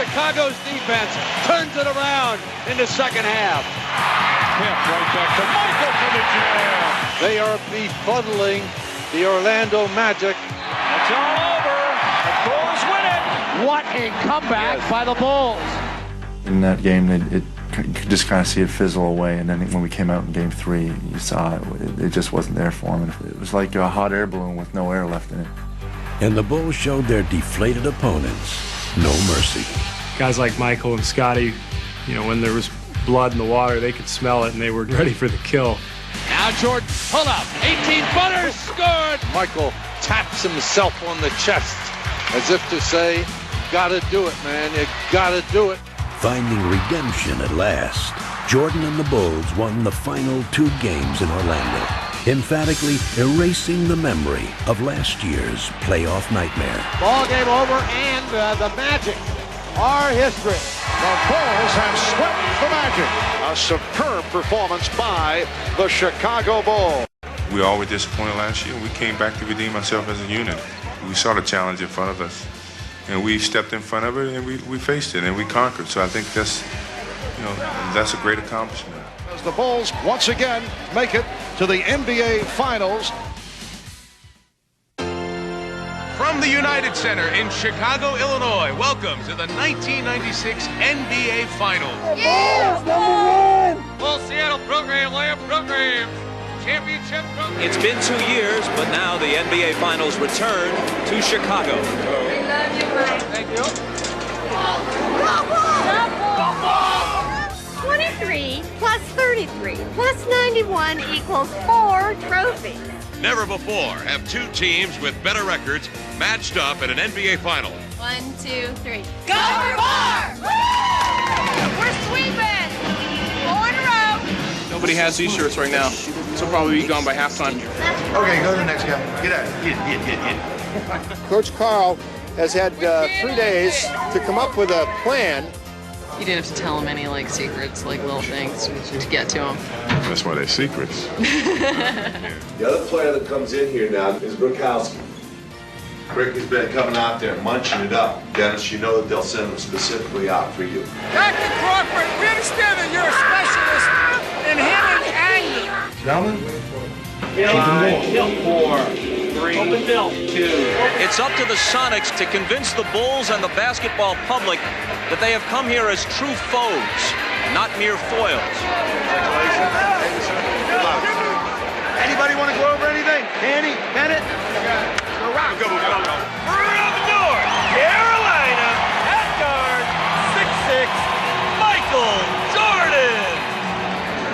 Chicago's defense turns it around in the second half. Kemp right back to Michael for the jam. They are befuddling the Orlando Magic. It's all over. The Bulls win it. What a comeback by the Bulls. In that game, it just kind of see it fizzle away, and then when we came out in Game 3, you saw it just wasn't there for them. It was like a hot air balloon with no air left in it. And the Bulls showed their deflated opponents no mercy. Guys like Michael and Scotty, you know, when there was blood in the water, they could smell it and they were ready for the kill. Now Jordan, pull up, 18-footer, scored! Michael taps himself on the chest as if to say, gotta do it, man, you gotta do it. Finding redemption at last, Jordan and the Bulls won the final 2 games in Orlando, emphatically erasing the memory of last year's playoff nightmare. Ball game over, and the Magic are history. The Bulls have swept the Magic. A superb performance by the Chicago Bulls. We all were disappointed last year. We came back to redeem ourselves as a unit. We saw the challenge in front of us, and we stepped in front of it, and we faced it, and we conquered. So I think that's a great accomplishment. As the Bulls once again make it to the NBA Finals. From the United Center in Chicago, Illinois, welcome to the 1996 NBA Finals. Bulls, number 1! Well, Seattle program, layup program, championship program. It's been 2 years, but now the NBA Finals return to Chicago. We love you, Mike. Thank you. Go Bulls! 23 plus 33 plus 91 equals 4 trophies. Never before have 2 teams with better records matched up in an NBA Final. 1, 2, 3. Go for 4! We're sweeping! 4 in a row. Nobody has these shirts right now, so probably be gone by halftime. Okay, go to the next guy. Get out. Hit. Coach Carl has had 3 days to come up with a plan. You didn't have to tell him any secrets, little things to get to him. That's why they're secrets. The other player that comes in here now is Brokowski. Rick has been coming out there munching it up. Dennis, you know that they'll send him specifically out for you. Captain Crawford, we understand that you're a specialist in handling anger. Gentlemen, Hill 4, 3, open Bill 2. It's up to the Sonics to convince the Bulls and the basketball public that they have come here as true foes, not mere foils. anybody want to go over anything? Danny, Bennett? Go. Around the door, Carolina, at guard, 6'6", Michael Jordan.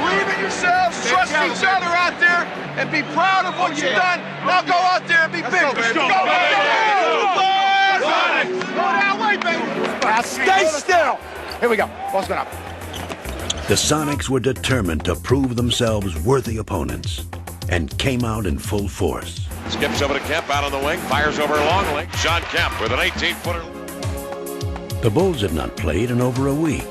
Believe in yourselves, trust each other out there, and be proud of what you've done. Now go out there and be big. Let's go, Go that way, baby. Now stay still. Here we go. Ball's been up. The Sonics were determined to prove themselves worthy opponents and came out in full force. Skips over to Kemp out on the wing, fires over Longley. Sean Kemp with an 18-footer. The Bulls had not played in over a week,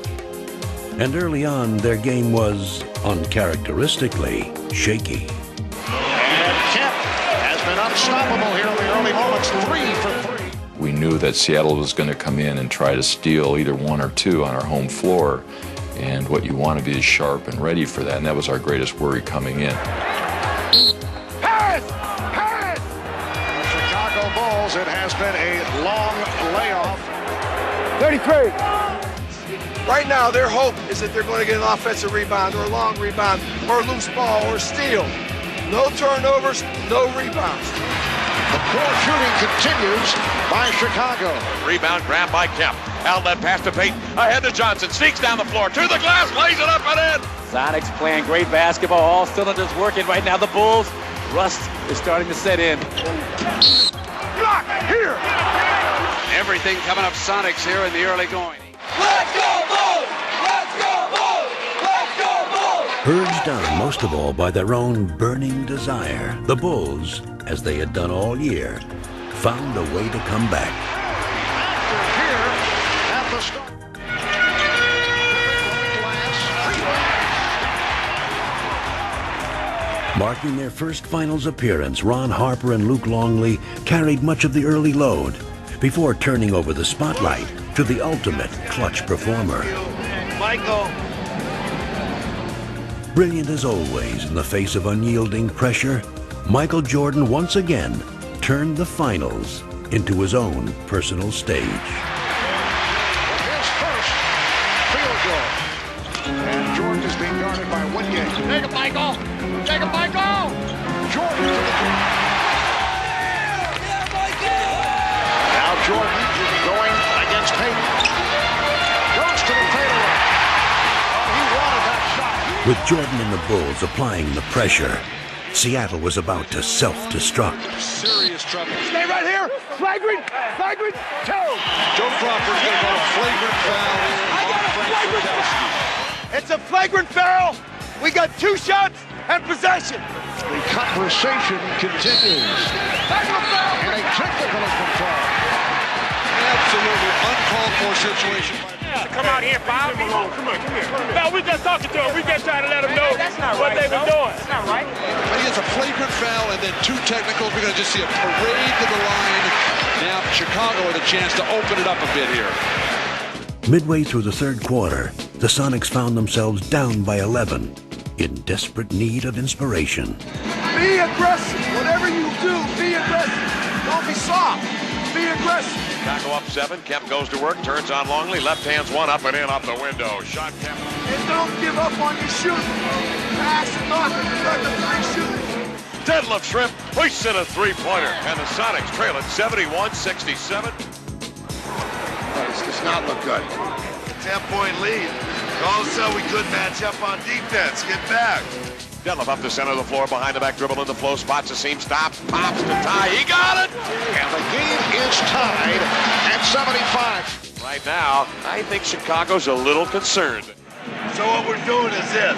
and early on their game was uncharacteristically shaky. And Kemp has been unstoppable here in the early moments. 3 for 3. We knew that Seattle was going to come in and try to steal either 1 or 2 on our home floor, and what you want to be is sharp and ready for that, and that was our greatest worry coming in. Chicago Bulls, it has been a long layoff. 33. Right now, their hope is that they're going to get an offensive rebound or a long rebound or a loose ball or a steal. No turnovers, no rebounds. The poor shooting continues by Chicago. Rebound grab by Kemp. Outlet pass to Payton. Ahead to Johnson. Sneaks down the floor. To the glass. Lays it up and in. Sonics playing great basketball. All cylinders working right now. The Bulls, rust is starting to set in. Block here. Everything coming up Sonics here in the early going. Let's go, Bulls! Let's go, Bulls! Let's go, Bulls! Urged on most of all by their own burning desire, the Bulls, as they had done all year, found a way to come back. Here at the start. Marking their first finals appearance, Ron Harper and Luke Longley carried much of the early load, before turning over the spotlight to the ultimate clutch performer. Michael. Brilliant as always in the face of unyielding pressure, Michael Jordan once again turned the finals into his own personal stage. His first field goal. And Jordan is being guarded by Wingate. Take it, Michael. Take it, Michael. Jordan to the rim. Now Jordan going against Payton. Goes to the fadeaway. Oh, he wanted that shot. With Jordan and the Bulls applying the pressure, Seattle was about to self-destruct. Serious trouble. Stay right here. Flagrant two. Joe Crawford's going to go flagrant foul. I got a flagrant foul. It's a flagrant foul. We got 2 shots and possession. The conversation continues. Flagrant foul. And a technical has been called. Absolutely uncalled for situation. Come out here, Bob. Come on, come here. No, we just talking to him. We just trying to let him know what they were doing. That's not right. But he has a flagrant foul and then 2 technicals. We're going to just see a parade to the line. Now Chicago with a chance to open it up a bit here. Midway through the third quarter, the Sonics found themselves down by 11, in desperate need of inspiration. Be aggressive. Whatever you do, be aggressive. Don't be soft. Be aggressive. Chicago up 7. Kemp goes to work, turns on Longley. Left hand's one up and in off the window. Shot Kemp. And don't give up on your shooting. Pass it off and start the 3 shooting. Deadlift Shrimp hoists in a 3-pointer. And the Sonics trail at 71-67. This does not look good. 10-point lead. All of a sudden we couldn't match up on defense. Get back. Deadlift up the center of the floor, behind the back dribble in the flow, spots the seam, stops, pops to tie. He got it! And the game is tied at 75. Right now, I think Chicago's a little concerned. So what we're doing is this.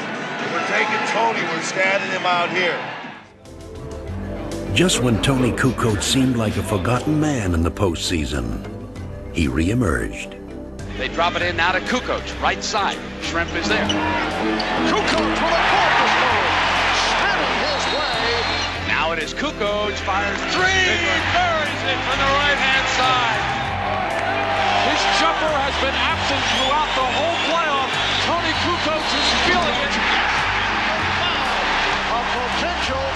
We're taking Tony, we're standing him out here. Just when Tony Kukoc seemed like a forgotten man in the postseason, he reemerged. They drop it in now to Kukoc, right side. Shrimp is there. Kukoc with a corpus move. Spinning his way. Now it is Kukoc, fires 3, buries it from the right-hand side. His jumper has been absent throughout the whole playoff. Tony Kukoc is feeling it. A potential